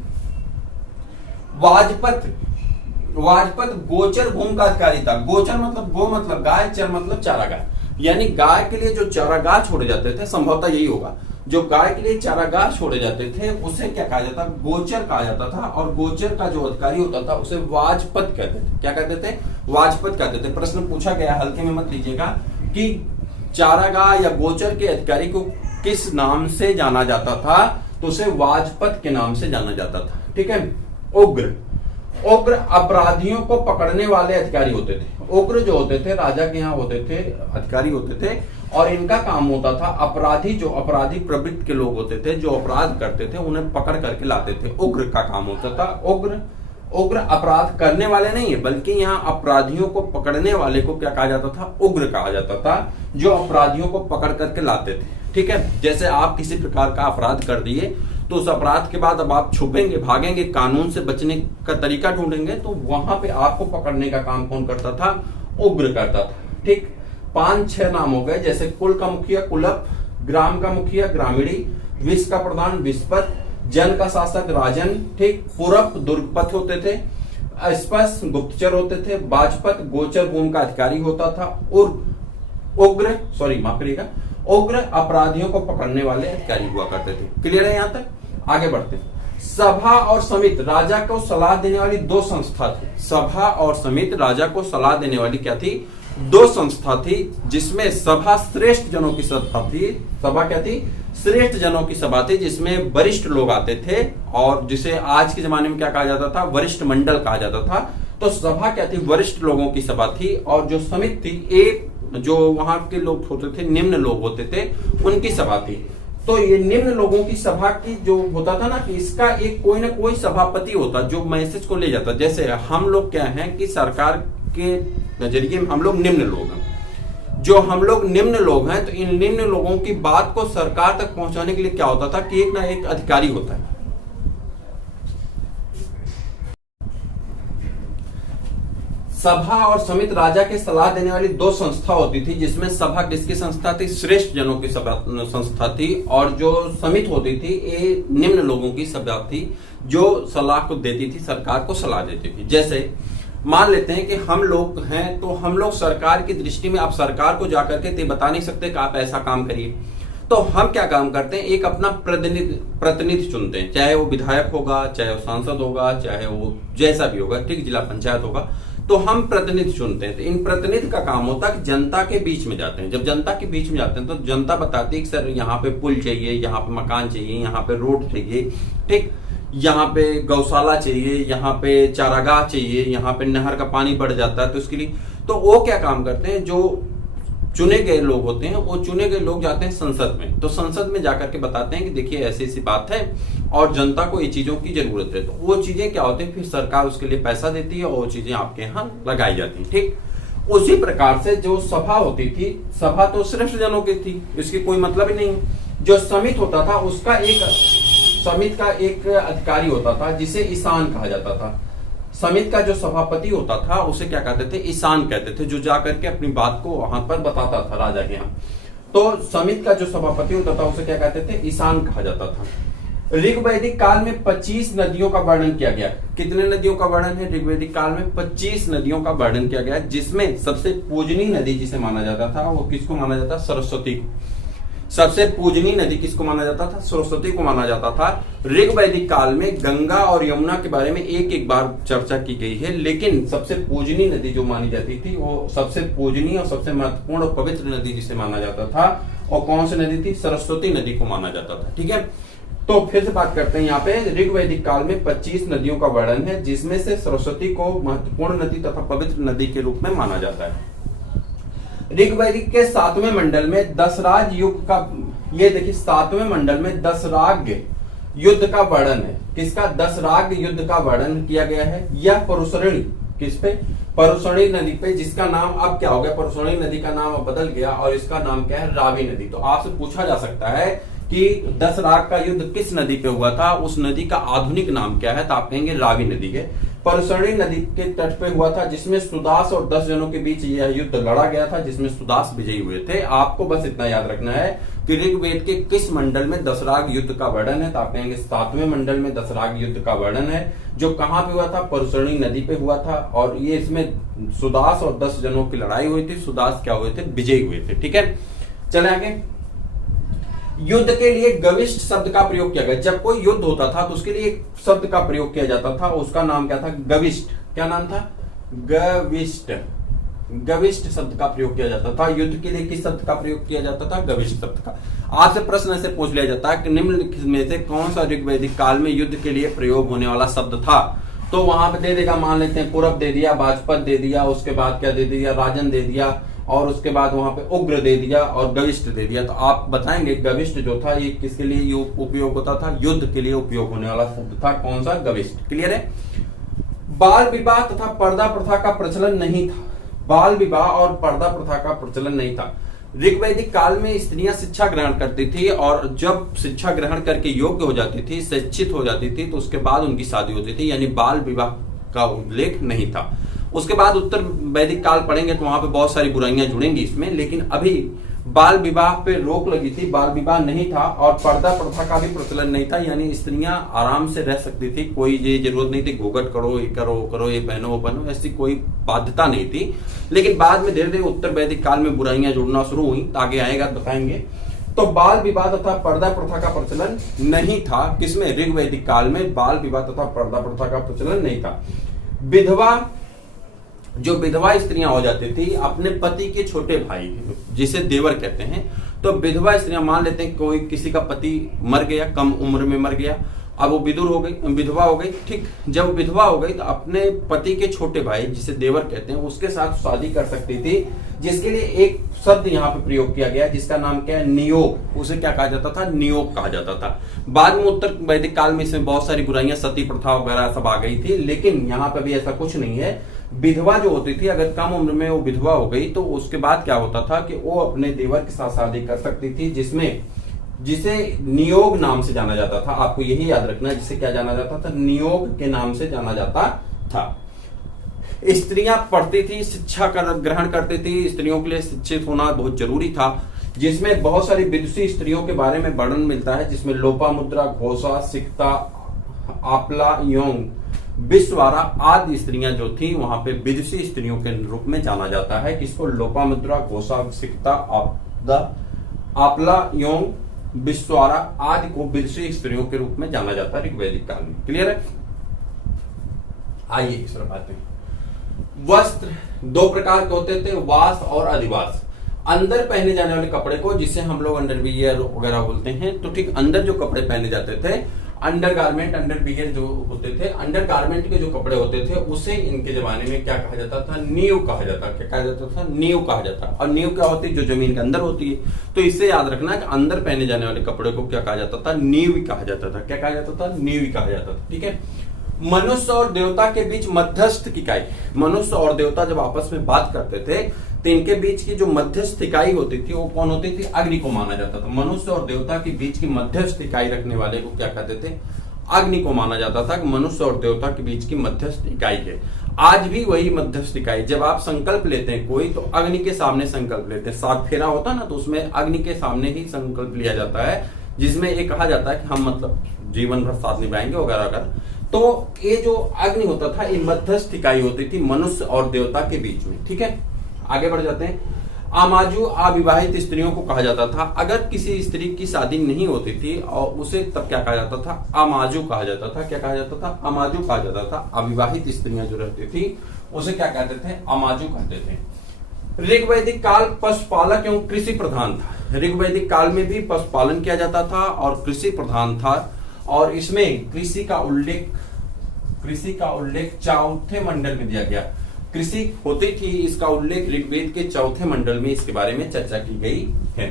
वाजपत गोचर भूमि का अधिकारी था। गोचर मतलब गो मतलब गाय, चर मतलब चारागाह। यानी गाय के लिए जो चारागाह छोड़े जाते थे, संभवतः यही होगा, जो गाय के लिए चारागाह छोड़े जाते थे उसे क्या कहा जाता, गोचर कहा जाता था। और गोचर का जो अधिकारी होता था उसे वाजपत कहते थे। क्या कहते थे, वाजपत कहते थे। प्रश्न पूछा गया, हल्के में मत लीजिएगा, कि चारागाह या गोचर के अधिकारी को किस नाम से जाना जाता था, तो उसे वाजपत के नाम से जाना जाता था, ठीक है। उग्र अपराधियों को पकड़ने वाले अधिकारी होते थे। उग्र जो होते थे राजा के यहाँ होते थे, अधिकारी होते थे, और इनका काम होता था अपराधी, जो अपराधी प्रवृत्ति के लोग होते थे, जो अपराध करते थे, उन्हें पकड़ करके लाते थे। उग्र का काम होता था। उग्र अपराध करने वाले नहीं है, बल्कि यहाँ अपराधियों को पकड़ने वाले को क्या कहा जाता था, उग्र कहा जाता था, जो अपराधियों को पकड़ करके लाते थे, ठीक है। जैसे आप किसी प्रकार का अपराध कर दिए, तो उस अपराध के बाद अब आप छुपेंगे, भागेंगे, कानून से बचने का तरीका ढूंढेंगे, तो वहां पे आपको पकड़ने का काम कौन करता था, उग्र करता था, ठीक। 5-6 नाम हो गए, जैसे कुल का मुखिया कुलप, ग्राम का मुखिया ग्रामीणी, विश्व का प्रधान विस्पत, जन का शासक राजन, ठीक। पुरप दुर्गपथ होते थे, स्पष्ट गुप्तचर होते थे, वाजपत गोचर भूमि का अधिकारी होता था, और उग्र अपराधियों को पकड़ने वाले अधिकारी हुआ करते थे। क्लियर है यहाँ तक। आगे बढ़ते हैं। सभा और समिति राजा को सलाह देने वाली 2 संस्था थी। सभा और समिति राजा को सलाह देने वाली क्या थी, 2 संस्था थी, जिसमें सभा श्रेष्ठ जनों की सभा थी। सभा क्या थी, श्रेष्ठ जनों की सभा थी, जिसमें वरिष्ठ लोग आते थे, और जिसे आज के जमाने में क्या कहा जाता था, वरिष्ठ मंडल कहा जाता था। तो सभा क्या थी, वरिष्ठ लोगों की सभा थी। और जो समिति थी, एक जो वहां के लोग होते थे, निम्न लोग होते थे, उनकी सभा थी। तो ये निम्न लोगों की सभा की जो होता था ना, कि इसका एक कोई ना कोई सभापति होता जो मैसेज को ले जाता। जैसे हम लोग क्या हैं कि सरकार के नजरिए में हम लोग निम्न लोग हैं। जो हम लोग निम्न लोग हैं, तो इन निम्न लोगों की बात को सरकार तक पहुंचाने के लिए क्या होता था कि एक ना एक अधिकारी होता है। सभा और समिति राजा के सलाह देने वाली 2 संस्था होती थी, जिसमें सभा किसकी संस्था थी, श्रेष्ठ जनों की संस्था थी, और जो समिति होती थी ये निम्न लोगों की सभा थी, जो सलाह को देती थी, सरकार को सलाह देती थी। जैसे मान लेते हैं कि हम लोग हैं, तो हम लोग सरकार की दृष्टि में आप सरकार को जाकर के बता नहीं सकते कि आप ऐसा काम करिए। तो हम क्या काम करते हैं, एक अपना प्रतिनिधि चुनते हैं, चाहे वो विधायक होगा, चाहे वो सांसद होगा, चाहे वो जैसा भी होगा, ठीक, जिला पंचायत होगा, तो हम प्रतिनिधि चुनते हैं। तो इन प्रतिनिधि का काम होता है कि जनता के बीच में जाते हैं। जब जनता के बीच में जाते हैं तो जनता बताती है कि सर यहाँ पे पुल चाहिए, यहाँ पे मकान चाहिए, यहाँ पे रोड चाहिए, ठीक, यहाँ पे गौशाला चाहिए, यहाँ पे चारागाह चाहिए, यहाँ पे नहर का पानी बढ़ जाता है, तो इसके लिए तो वो क्या काम करते हैं, जो चुने गए लोग होते हैं, वो चुने गए लोग जाते हैं संसद में, तो संसद में जाकर के बताते हैं कि देखिए ऐसी ऐसी बात है और जनता को ये चीजों की जरूरत है। तो वो चीजें क्या होती है, फिर सरकार उसके लिए पैसा देती है और वो चीजें आपके यहाँ लगाई जाती है, ठीक। उसी प्रकार से जो सभा होती थी, सभा तो श्रेष्ठ जनों की थी, इसकी कोई मतलब ही नहीं। जो समिति होता था, उसका समिति का एक अधिकारी होता था जिसे ईशान कहा जाता था। समिति का जो सभापति होता था उसे क्या कहते थे, ईशान कहते थे, जो जाकर के अपनी बात को वहां पर बताता था राजा के यहाँ। तो समिति का जो सभापति होता था उसे क्या कहते थे, ईशान कहा जाता था। ऋग्वैदिक काल में 25 नदियों का वर्णन किया गया। कितने नदियों का वर्णन है ऋग्वैदिक काल में? 25 नदियों का वर्णन किया गया, जिसमें सबसे पूजनीय नदी जिसे माना जाता था वो किसको माना जाता? सरस्वती को। सबसे पूजनीय नदी किसको माना जाता था? सरस्वती को माना जाता था। ऋग्वैदिक काल में गंगा और यमुना के बारे में एक बार चर्चा की गई है, लेकिन सबसे पूजनीय नदी जो मानी जाती थी वो सबसे पूजनीय और सबसे महत्वपूर्ण और पवित्र नदी जिसे माना जाता था, और कौन सी नदी थी? सरस्वती नदी को माना जाता था। ठीक है, तो फिर से बात करते हैं। यहाँ पे ऋग्वैदिक काल में 25 नदियों का वर्णन है, जिसमें से सरस्वती को महत्वपूर्ण नदी तथा पवित्र नदी के रूप में माना जाता है। ऋग्वैदिक के 7वें मंडल में दशराज युग का, ये देखिए 7वें मंडल में दशराग युद्ध का वर्णन है। किसका? दशराग युद्ध का वर्णन किया गया है। यह परुशरणी, किस पे? परुशरणी नदी पे, जिसका नाम अब क्या हो गया? परुशरणी नदी का नाम अब बदल गया और इसका नाम क्या है? रावी नदी। तो आपसे पूछा जा सकता है कि दशराग का युद्ध किस नदी पे हुआ था, उस नदी का आधुनिक नाम क्या है? तो आप कहेंगे रावी नदी है। परुशरणी नदी के तट पे हुआ था, जिसमें सुदास और 10 जनों के बीच यह युद्ध लड़ा गया था, जिसमें सुदास विजयी हुए थे। आपको बस इतना याद रखना है कि ऋग्वेद के किस मंडल में दशराग युद्ध का वर्णन है, तो आप कहेंगे 7वें मंडल में दशराग युद्ध का वर्णन है, जो कहां पे हुआ था? परुशरणी नदी पे हुआ था, और ये इसमें सुदास और 10 जनों की लड़ाई हुई थी। सुदास क्या हुए थे? विजयी हुए थे। ठीक है, चले आगे। युद्ध के लिए गविष्ट शब्द का प्रयोग किया गया। जब कोई युद्ध होता था तो उसके लिए एक शब्द का प्रयोग किया जाता था, उसका नाम क्या था? गविष्ट। क्या नाम था? गविष्ट। गविष्ट शब्द का प्रयोग किया जाता था। युद्ध के लिए किस शब्द का प्रयोग किया जाता था? गविष्ट शब्द का। आपसे प्रश्न ऐसे पूछ लिया जाता है कि निम्नलिखित में से कौन सा ऋग्वैदिक काल में युद्ध के लिए प्रयोग होने वाला शब्द था? तो वहां पे दे देगा, मान लेते हैं पुरब दे दिया, बाजपत दे दिया, उसके बाद क्या दे दिया? राजन दे दिया, और उसके बाद वहां पे उग्र दे दिया और गविष्ट दे दिया। तो आप बताएंगे गविष्ट जो था ये किसके लिए उपयोग होता था? युद्ध के लिए उपयोग होने वाला शब्द था। कौन सा? गविष्ट। क्लियर है। बाल विवाह तथा पर्दा प्रथा का प्रचलन नहीं था। बाल विवाह और पर्दा प्रथा का प्रचलन नहीं था। ऋग्वैदिक काल में स्त्रियां शिक्षा ग्रहण करती थी, और जब शिक्षा ग्रहण करके योग्य हो जाती थी, शिक्षित हो जाती थी, तो उसके बाद उनकी शादी होती थी, यानी बाल विवाह का उल्लेख नहीं था। उसके बाद उत्तर वैदिक काल पढ़ेंगे तो वहां पे बहुत सारी बुराइयां जुड़ेंगी इसमें, लेकिन अभी बाल विवाह पे रोक लगी थी, बाल विवाह नहीं था, और पर्दा प्रथा का भी प्रचलन नहीं था, यानी स्त्रियां आराम से रह सकती थी। कोई ये जरूरत नहीं थी घूंघट करो, ये करो, वो करो, ये पहनो, वो पहनो, ऐसी कोई बाध्यता नहीं थी। लेकिन बाद में धीरे धीरे उत्तर वैदिक काल में बुराइयां जुड़ना शुरू हुई, आगे आएगा बताएंगे। तो बाल विवाह तथा पर्दा प्रथा का प्रचलन नहीं था। किसमें? ऋग्वैदिक काल में बाल विवाह तथा पर्दा प्रथा का प्रचलन नहीं था। विधवा, जो विधवा स्त्रियां हो जाती थी, अपने पति के छोटे भाई जिसे देवर कहते हैं, तो विधवा स्त्रियां, मान लेते हैं कोई किसी का पति मर गया, कम उम्र में मर गया, अब वो विधुर हो गई, विधवा हो गई। ठीक, जब विधवा हो गई तो अपने पति के छोटे भाई जिसे देवर कहते हैं उसके साथ शादी कर सकती थी, जिसके लिए एक शब्द यहाँ पे प्रयोग किया गया, जिसका नाम क्या है? नियोग। उसे क्या कहा जाता था? नियोग कहा जाता था। बाद में उत्तर वैदिक काल में इसमें बहुत सारी बुराइयां, सती प्रथा वगैरह सब आ गई थी, लेकिन यहाँ पे भी ऐसा कुछ नहीं है। विधवा जो होती थी, अगर कम उम्र में वो विधवा हो गई तो उसके बाद क्या होता था कि वो अपने देवर के साथ शादी कर सकती थी, जिसे नियोग नाम से जाना जाता था। आपको यही याद रखना है, जिसे क्या जाना जाता था? नियोग के नाम से जाना जाता था। स्त्रियां पढ़ती थी, शिक्षा ग्रहण करती थी, स्त्रियों के लिए शिक्षित होना बहुत जरूरी था, जिसमें बहुत सारी विदुषी स्त्रियों के बारे में वर्णन मिलता है, जिसमें लोपामुद्रा, घोषा, सिक्ता, आपला, योंग, विश्वारा आदि स्त्रियां जो थी वहां पे विदुषी स्त्रियों के रूप में जाना जाता है। किसको? लोपामुद्रा, घोषा, सिक्ता, आपदा, आपला, योंग, विश्वारा आदि को विदुषी स्त्रियों के रूप में जाना जाता है ऋग्वैदिक काल में। क्लियर है? आइए इस तरफ आते हैं। वस्त्र दो प्रकार के होते थे, वास और अधिवास। अंदर पहने जाने वाले कपड़े को, जिसे हम लोग अंडरवियर वगैरह बोलते हैं, तो ठीक अंदर जो कपड़े पहने जाते थे, अंडर गारमेंट, अंडरवियर जो होते थे, अंडर गारमेंट के जो कपड़े होते थे उसे इनके जमाने में क्या कहा जाता था? नींव कहा जाता। क्या कहा जाता था? नींव कहा जाता। और नींव क्या होती है? जो जमीन के अंदर होती है। तो इससे याद रखना कि अंदर पहने जाने वाले कपड़े को क्या कहा जाता था? नींव कहा जाता था। क्या कहा जाता था? नींव कहा जाता था। ठीक है। मनुष्य और देवता के बीच मध्यस्थ इकाई, मनुष्य और देवता जब आपस में बात करते थे तो इनके बीच की जो मध्यस्थ इकाई होती थी वो कौन होती थी? अग्नि को माना जाता था। मनुष्य और देवता के बीच की मध्यस्थ इकाई रखने वाले को क्या कहते थे? अग्नि को माना जाता था कि मनुष्य और देवता के बीच की मध्यस्थ इकाई है। आज भी वही मध्यस्थ इकाई, जब आप संकल्प लेते हैं कोई, तो अग्नि के सामने संकल्प लेते हैं। सात फेरा होता है ना, तो उसमें अग्नि के सामने ही संकल्प लिया जाता है, जिसमें ये कहा जाता है कि हम मतलब जीवन भर साथ निभाएंगे वगैरह वगैरह। तो ये जो अग्नि होता था, ये मध्यस्थ इकाई होती थी मनुष्य और देवता के बीच में। ठीक है, आगे बढ़ जाते हैं। आमाजु अविवाहित स्त्रियों को कहा जाता था। अगर किसी स्त्री की शादी नहीं होती थी और उसे तब क्या कहा जाता था? अमाजु कहा जाता था। क्या कहा जाता था? अमाजु कहा जाता था। अविवाहित स्त्रियां जो रहती थी उसे क्या कहते थे? अमाजु कहते थे। ऋग्वैदिक काल पशुपालक एवं कृषि प्रधान था। ऋग्वैदिक काल में भी पशुपालन किया जाता था और कृषि प्रधान था, और इसमें कृषि का उल्लेख चौथे मंडल में दिया गया। कृषि होती थी, इसका उल्लेख ऋग्वेद के चौथे मंडल में इसके बारे में चर्चा की गई है।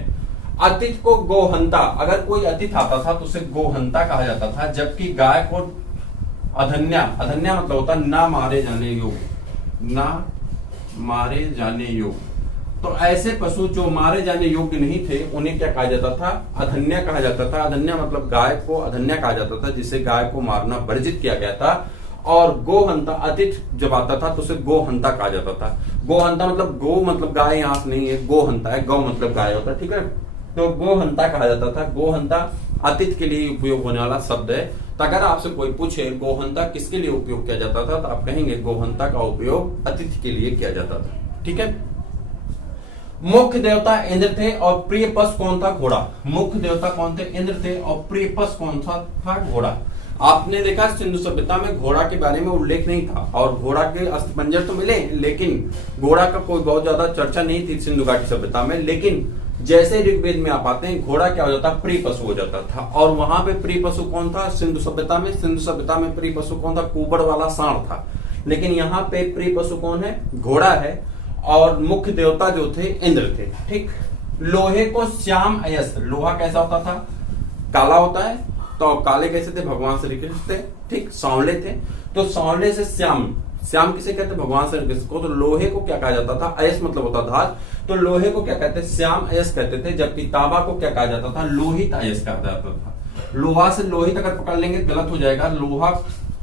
अतिथि को गोहंता, अगर कोई अतिथि आता था तो उसे गोहंता कहा जाता था, जबकि गाय को अधन्या, अधन्या मतलब होता ना मारे जाने योग्य, ना मारे जाने योग्य। तो ऐसे पशु जो मारे जाने योग्य नहीं थे उन्हें क्या कहा जाता था? अधन्या कहा जाता था। अधन्या मतलब गाय को अधन्या कहा जाता था, जिससे गाय को मारना वर्जित किया गया था। और गोहंता, अतिथि जब आता था तो उसे गोहंता कहा जाता था। गोहंता मतलब गो मतलब गाय यहाँ से नहीं है, गोहंता है, गौ मतलब गाय होता है। ठीक है, तो गोहंता कहा जाता था। गोहंता अतिथि के लिए उपयोग होने वाला शब्द है। तो अगर आपसे कोई पूछे गोहंता किसके लिए उपयोग किया जाता था, तो आप कहेंगे गोहंता का उपयोग अतिथि के लिए किया जाता था। ठीक है। मुख्य देवता इंद्र थे और प्रिय पशु कौन था? घोड़ा। मुख्य देवता कौन थे? इंद्र थे, और प्रिय पशु कौन था? घोड़ा। आपने देखा सिंधु सभ्यता में घोड़ा के बारे में उल्लेख नहीं था, और घोड़ा के अस्थिपंजर तो मिले, लेकिन घोड़ा का कोई बहुत ज्यादा चर्चा नहीं थी सिंधु घाटी सभ्यता में। लेकिन जैसे ऋग्वेद में आप आते हैं, घोड़ा क्या हो जाता? प्रिय पशु हो जाता था। और वहां पे प्रिय पशु कौन था? सिंधु सभ्यता में, सिंधु सभ्यता में प्रिय पशु कौन था? कुबड़ वाला सांड था। लेकिन यहाँ पे प्रिय पशु कौन है? घोड़ा है। और मुख्य देवता जो थे इंद्र थे। ठीक। लोहे को श्याम अयस, लोहा कैसा होता था? काला होता है। तो काले कैसे थे? भगवान श्री कृष्ण थे। ठीक, सांवले थे। तो सांवले से श्याम, श्याम किसे कहते? भगवान श्री कृष्ण को। तो लोहे को क्या कहा जाता था? अयस मतलब होता धात। तो लोहे को क्या कहते? श्याम अयस कहते थे। जबकि तांबा को क्या कहा जाता था? लोहित अयस कहा जाता था। लोहा से लोहित अगर पकड़ लेंगे गलत हो जाएगा। लोहा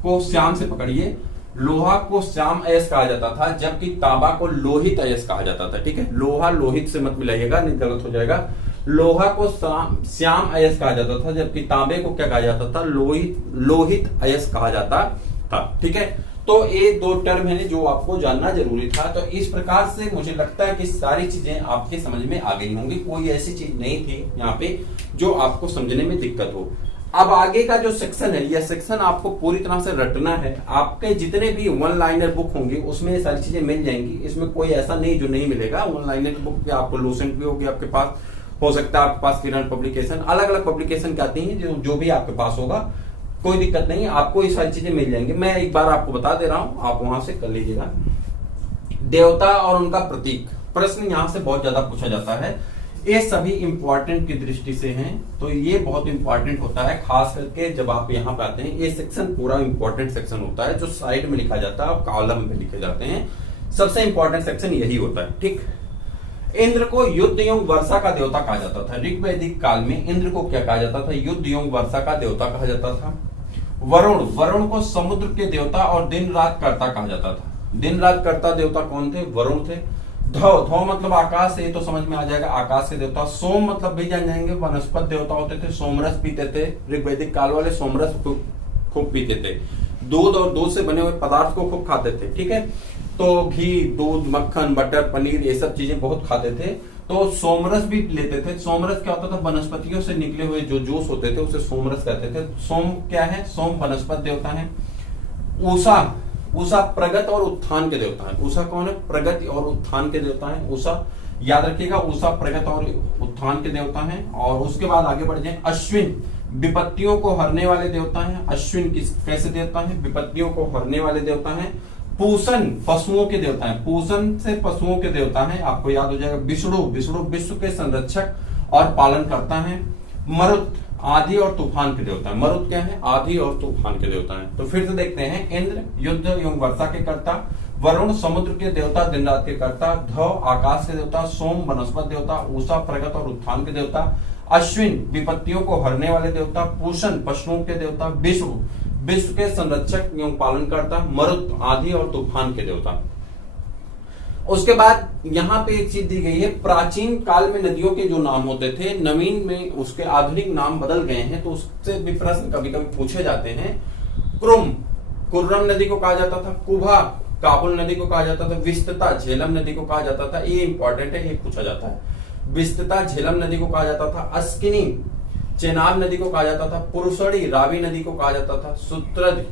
को श्याम से पकड़िए, लोहा को श्याम अयस कहा जाता था, जबकि तांबा को लोहित अयस कहा जाता था। ठीक है, लोहा लोहित से मत मिलाइएगा, नहीं गलत हो जाएगा। लोहा को श्याम अयस कहा जाता था, जबकि तांबे को क्या कहा जाता था? लोहित अयस कहा जाता था। ठीक है, तो ये दो टर्म है जो आपको जानना जरूरी था। तो इस प्रकार से मुझे लगता है कि सारी चीजें आपके समझ में आ गई होंगी। कोई ऐसी चीज नहीं थी यहाँ पे जो आपको समझने में दिक्कत हो। अब आगे का जो सेक्शन है, यह सेक्शन आपको पूरी तरह से रटना है। आपके जितने भी वन लाइनर बुक होंगे उसमें ये सारी चीजें मिल जाएंगी। इसमें कोई ऐसा नहीं जो नहीं मिलेगा। वन लाइनर बुक आपको लूसेंट भी होगी आपके पास, हो सकता है आपके पास किरण पब्लिकेशन, अलग अलग पब्लिकेशन की आती है, जो भी आपके पास होगा, कोई दिक्कत नहीं, आपको ये सारी चीजें मिल जाएंगी। मैं एक बार आपको बता दे रहा हूं, आप वहां से कर लीजिएगा। देवता और उनका प्रतीक, प्रश्न यहां से बहुत ज्यादा पूछा जाता है। ये सभी इंपॉर्टेंट की दृष्टि से हैं, तो ये बहुत इंपॉर्टेंट होता है, खास करके जब आप यहाँ पे आते हैं। ये सेक्शन पूरा इंपॉर्टेंट सेक्शन होता है, जो साइड में लिखा जाता है और कॉलम में लिखे जाते हैं। सबसे इंपॉर्टेंट सेक्शन यही होता है। ठीक। इंद्र को युद्ध एवं वर्षा का देवता कहा जाता था। ऋग्वैदिक काल में इंद्र को क्या कहा जाता था? युद्ध एवं वर्षा का देवता कहा जाता था। वरुण, वरुण को समुद्र के देवता और दिन रात कर्ता कहा जाता था। दिन रात कर्ता देवता कौन थे? वरुण थे। धव, धव मतलब आकाश, ये तो समझ में आ जाएगा, आकाश के देवता। सोम मतलब भी जान जाएंगे, वनस्पत देवता होते थे, सोमरस पीते थे। ऋग्वैदिक काल वाले सोमरस खूब पीते थे। दूध और दूध से बने हुए पदार्थ को खूब खाते थे। ठीक है, तो घी, दूध, मक्खन, बटर, पनीर, ये सब चीजें बहुत खाते थे। तो सोमरस भी लेते थे। सोमरस क्या होता था, वनस्पतियों से निकले हुए जो जूस होते थे उसे सोमरस कहते थे। सोम क्या है, सोम वनस्पत देवता है। उषा, उषा प्रगति और उत्थान के देवता है। उषा कौन है, प्रगति और उत्थान के देवता है उषा, याद रखिएगा उषा प्रगति और उत्थान के देवता है। और उसके बाद आगे बढ़ जाए, अश्विन विपत्तियों को हरने वाले देवता है। अश्विन किस कैसे देवता है, विपत्तियों को हरने वाले देवता है। पूषण पशुओं के देवता है, पूषण से पशुओं के देवता है, आपको याद हो जाएगा। विष्णु, विष्णु विश्व के संरक्षक और पालन करता है। मरुत आधी और तूफान के देवता है। मरुत क्या है, आधी और तूफान के देवता है। तो फिर से देखते हैं, इंद्र युद्ध एवं वर्षा के कर्ता, वरुण समुद्र के देवता दिन रात के कर्ता, ध्रुव आकाश के देवता, सोम वनस्पत देवता, उषा प्रगति और उत्थान के देवता, अश्विन विपत्तियों को हरने वाले देवता, पूषण पशुओं के देवता, विष्णु विश्व के संरक्षक एवं पालन करता, मरुत आधी और तूफान के देवता। उसके बाद यहाँ पे एक चीज दी गई है, प्राचीन काल में नदियों के जो नाम होते थे नवीन में उसके आधुनिक नाम बदल गए हैं, तो उससे भी प्रश्न कभी कभी पूछे जाते हैं। कुरुम कुर्रम नदी को कहा जाता था, कुभा काबुल नदी को कहा जाता था, विस्तता झेलम नदी को कहा जाता था। ये इंपॉर्टेंट है, ये पूछा जाता है। विस्तता झेलम नदी को कहा जाता था, अस्किनी चेनाब नदी को कहा जाता था, पुरुषड़ी रावी नदी को कहा जाता था, सूत्रज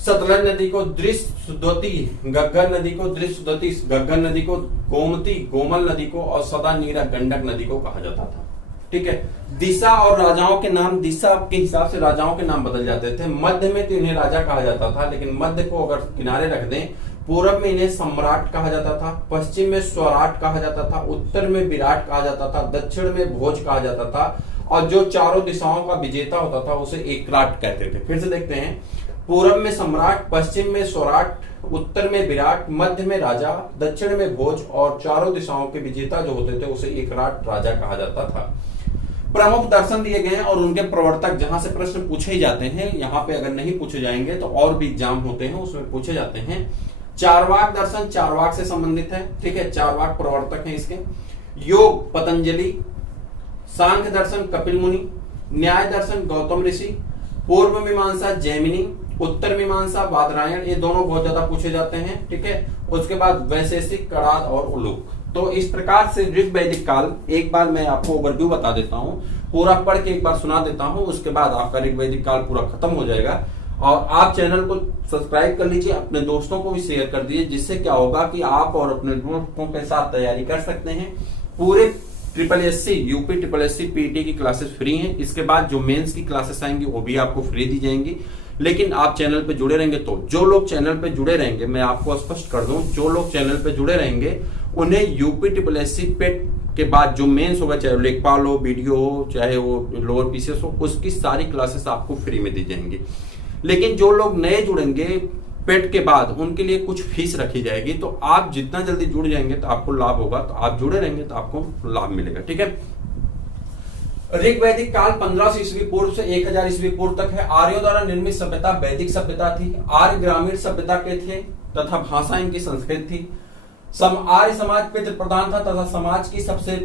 सतलज नदी को दृश्यद्वती, गग्गर नदी को दृश्यद्वती गग्गर नदी को, गोमती गोमल नदी को, और सदा नीरा गंडक नदी को कहा जाता था। ठीक है। दिशा और राजाओं के नाम, दिशा के हिसाब से राजाओं के नाम बदल जाते थे। मध्य में तो इन्हें राजा कहा जाता था, लेकिन मध्य को अगर किनारे रख दें, पूरब में इन्हें सम्राट कहा जाता था, पश्चिम में स्वराट कहा जाता था, उत्तर में विराट कहा जाता था, दक्षिण में भोज कहा जाता था, और जो चारों दिशाओं का विजेता होता था उसे एकराट कहते थे। फिर से देखते हैं, पूरब में सम्राट, पश्चिम में स्वराट, उत्तर में विराट, मध्य में राजा, दक्षिण में भोज, और चारों दिशाओं के विजेता जो होते थे उसे एकराट राजा कहा जाता था। प्रमुख दर्शन दिए गए हैं और उनके प्रवर्तक, जहां से प्रश्न पूछे ही जाते हैं, यहाँ पे अगर नहीं पूछे जाएंगे तो और भी एग्जाम होते हैं उसमें पूछे जाते हैं। चारवाक दर्शन चारवाक से संबंधित है। ठीक है, चारवाक प्रवर्तक हैं इसके। योग पतंजलि, सांख्य दर्शन कपिल मुनि, न्याय दर्शन गौतम ऋषि, पूर्व मीमांसा जैमिनी, उत्तर मीमांसा बादरायण, ये दोनों बहुत ज्यादा पूछे जाते हैं। ठीक है, उसके बाद वैशेषिक कड़ाद और उलूक। तो इस प्रकार से ऋग वैदिक काल, एक बार मैं आपको ओवरव्यू बता देता हूँ, पूरा पढ़ के एक बार सुना देता हूँ, उसके बाद आपका ऋग वैदिक काल पूरा खत्म हो जाएगा। और आप चैनल को सब्सक्राइब कर लीजिए, अपने दोस्तों को भी शेयर कर दीजिए, जिससे क्या होगा कि आप और अपने दोस्तों के साथ तैयारी कर सकते हैं। पूरे SSS यूपी SSS पीटी की क्लासेस फ्री हैं। इसके बाद जो मेंस की क्लासेस आएंगी वो भी आपको फ्री दी जाएंगी, लेकिन आप चैनल पे जुड़े रहेंगे। तो जो लोग चैनल पे जुड़े रहेंगे, मैं आपको स्पष्ट कर दूं, जो लोग चैनल पे जुड़े रहेंगे उन्हें यूपी SSS पेट के बाद जो मेंस होगा, चाहे लेखपाल हो, बीडीओ हो, चाहे वो लोअर पीसीएस हो, उसकी सारी क्लासेस आपको फ्री में दी जाएंगी। लेकिन जो लोग नए जुड़ेंगे पेट के बाद, उनके लिए कुछ फीस रखी जाएगी। तो आप जितना जल्दी जुड़ जाएंगे तो आपको लाभ होगा, तो आप जुड़े रहेंगे तो आपको लाभ मिलेगा। ठीक है। ऋग वैदिक काल 1500 ईस्वी पूर्व से 1000 ईस्वी पूर्व तक है। आर्यों द्वारा निर्मित सभ्यता वैदिक सभ्यता थी। आर्य ग्रामीण सभ्यता के थे तथा भाषा इनकी संस्कृत थी। आर्य समाज पितृ प्रधान था तथा समाज की सबसे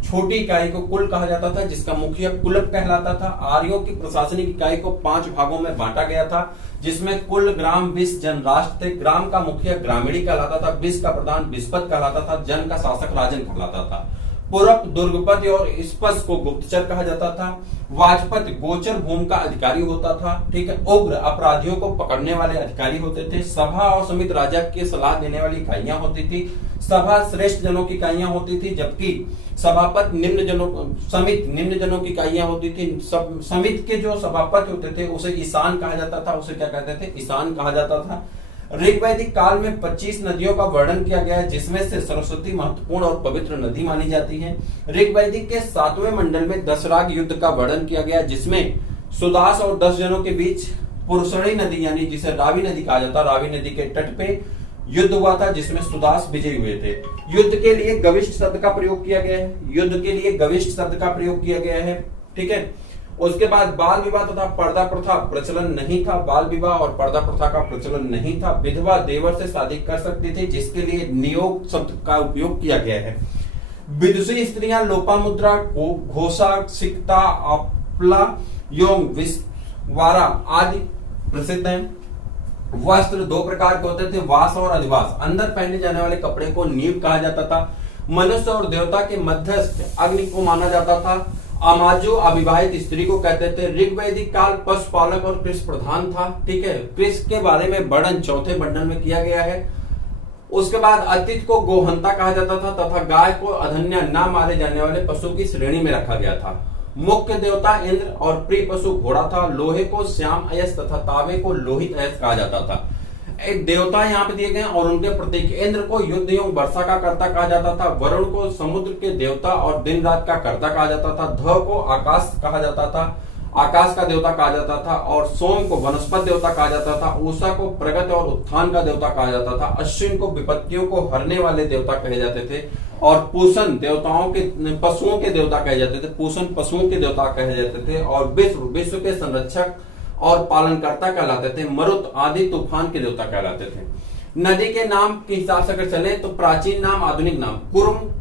छोटी इकाई को कुल कहा जाता था, जिसका मुखिया कुलप कहलाता था। आर्यों की प्रशासनिक इकाई को 5 भागों में बांटा गया था, जिसमें कुल, ग्राम, विष, जन, राष्ट्र थे। ग्राम का मुखिया ग्रामीणी कहलाता था, विष का प्रधान विस्पत कहलाता था, जन का शासक राजन कहलाता था। पुरप दुर्गपति और स्पष्ट को गुप्तचर कहा जाता था। वाजपति गोचर भूमि का अधिकारी होता था। ठीक है। उग्र अपराधियों को पकड़ने वाले अधिकारी होते थे। सभा और समित राजा की सलाह देने वाली इकाइयां होती थी। सभा श्रेष्ठ जनों की इकाइयां होती थी, जबकि सभापति निम्न जनों, समित निम्न जनों की इकाइयां होती थी। समित के जो सभापति होते थे उसे ईशान कहा जाता था, उसे क्या कहते थे, ईशान कहा जाता था। ऋग वैदिक काल में 25 नदियों का वर्णन किया गया है, जिसमें से सरस्वती महत्वपूर्ण और पवित्र नदी मानी जाती है। ऋग वैदिक के 7वें मंडल में दशराग युद्ध का वर्णन किया गया, जिसमें सुदास और 10 जनों के बीच पुरुषणी नदी, यानी जिसे रावी नदी कहा जाता है, रावी नदी के तट पे युद्ध हुआ था, जिसमें सुदास विजयी हुए थे। युद्ध के लिए गविष्ठ शब्द का प्रयोग किया गया है। युद्ध के लिए गविष्ठ शब्द का प्रयोग किया गया है। ठीक है। उसके बाद बाल विवाह तथा पर्दा प्रथा प्रचलन नहीं था। बाल विवाह और पर्दा प्रथा का प्रचलन नहीं था। विधवा देवर से शादी कर सकती थी, जिसके लिए नियोग शब्द का उपयोग किया गया है। विदुषी स्त्रियां लोपामुद्रा, घोषा, सिकता, आपला, योम, विस्वारा आदि प्रसिद्ध हैं। वस्त्र 2 प्रकार के होते थे, वास और अधिवास। अंदर पहने जाने वाले कपड़े को नीव कहा जाता था। मनुष्य और देवता के मध्यस्थ अग्नि को माना जाता था। अमाजो अविवाहित स्त्री को कहते थे। ऋग्वैदिक काल पशुपालक और कृषि प्रधान था। ठीक है, कृषि के बारे में वर्णन चौथे बंडल में किया गया है। उसके बाद अतीत को गोहंता कहा जाता था तथा गाय को अधन्य ना मारे जाने वाले पशु की श्रेणी में रखा गया था। मुख्य देवता इंद्र और प्रिय पशु घोड़ा था। लोहे को श्याम अयस तथा तांबे को लोहित अयस कहा जाता था। एक देवता यहाँ पे दिए गए और उनके प्रतीक। इंद्र को युद्ध एवं वर्षा का कर्ता कहा जाता था। वरुण को समुद्र के देवता और दिन रात का कर्ता कहा जाता था। ध को आकाश कहा जाता था, आकाश का देवता कहा जाता था। और सोम को वनस्पति देवता कहा जाता था। उषा को प्रगति और उत्थान का देवता कहा जाता था। अश्विन को विपत्तियों को हरने वाले देवता कहे जाते थे। और पूषण देवताओं के पशुओं के देवता कहे जाते थे। पूषण पशुओं के देवता कहे जाते थे। और विश्व के संरक्षक और पालनकर्ता कहलाते थे। मरुत आदि तूफान के देवता कहलाते थे। नदी के नाम के हिसाब से अगर चले तो प्राचीन नाम, आधुनिक नाम।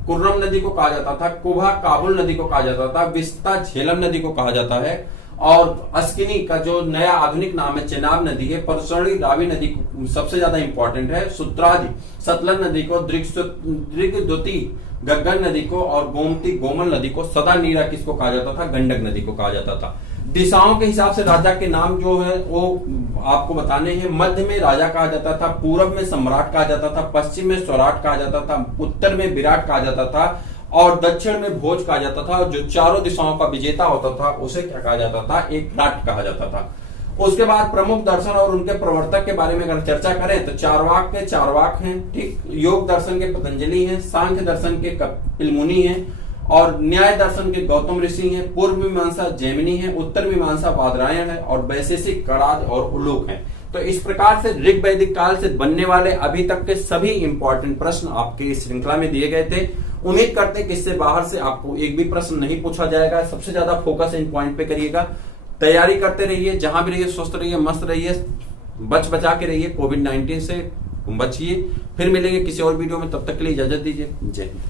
कुर्रम नदी को कहा जाता था। कुभा काबुल नदी को कहा जाता था। विस्ता झेलम नदी को कहा जाता है। और अस्किनी का जो नया आधुनिक नाम है चेनाब नदी है। परसौड़ी रावी नदी सबसे ज्यादा इंपॉर्टेंट है। सूत्रादि सतलज नदी को, दृगद्युति गग्गन नदी को, और गोमती गोमल नदी को, सदा नीरा किसको कहा जाता था, गंडक नदी को कहा जाता था। दिशाओं के हिसाब से राजा के नाम जो है वो आपको बताने हैं। मध्य में राजा कहा जाता था। पूर्व में सम्राट कहा जाता था। पश्चिम में स्वराट कहा जाता था। उत्तर में विराट कहा जाता था। और दक्षिण में भोज कहा जाता था। जो चारों दिशाओं का विजेता होता था उसे क्या कहा जाता था, एक विराट कहा जाता था। उसके बाद प्रमुख दर्शन और उनके प्रवर्तक के बारे में अगर चर्चा करें तो चारवाक के चारवाक हैं। ठीक, योग दर्शन के पतंजलि हैं। सांख्य दर्शन के कपिल मुनि हैं। और न्याय दर्शन के गौतम ऋषि हैं। पूर्व मीमांसा जैमिनी है। उत्तर मीमांसा बादरायण है। और वैशेषिक कणाद और उलूक हैं। तो इस प्रकार से ऋग वैदिक काल से बनने वाले अभी तक के सभी इंपॉर्टेंट प्रश्न आपके इस श्रृंखला में दिए गए थे। उम्मीद करते हैं कि इससे बाहर से आपको एक भी प्रश्न नहीं पूछा जाएगा। सबसे ज्यादा फोकस इन पॉइंट पे करिएगा। तैयारी करते रहिए, जहां भी रहिए स्वस्थ रहिए, मस्त रहिए, बचा के रहिए। कोविड-19 से बचिए। फिर मिलेंगे किसी और वीडियो में, तब तक के लिए इजाजत दीजिए। जय हिंद।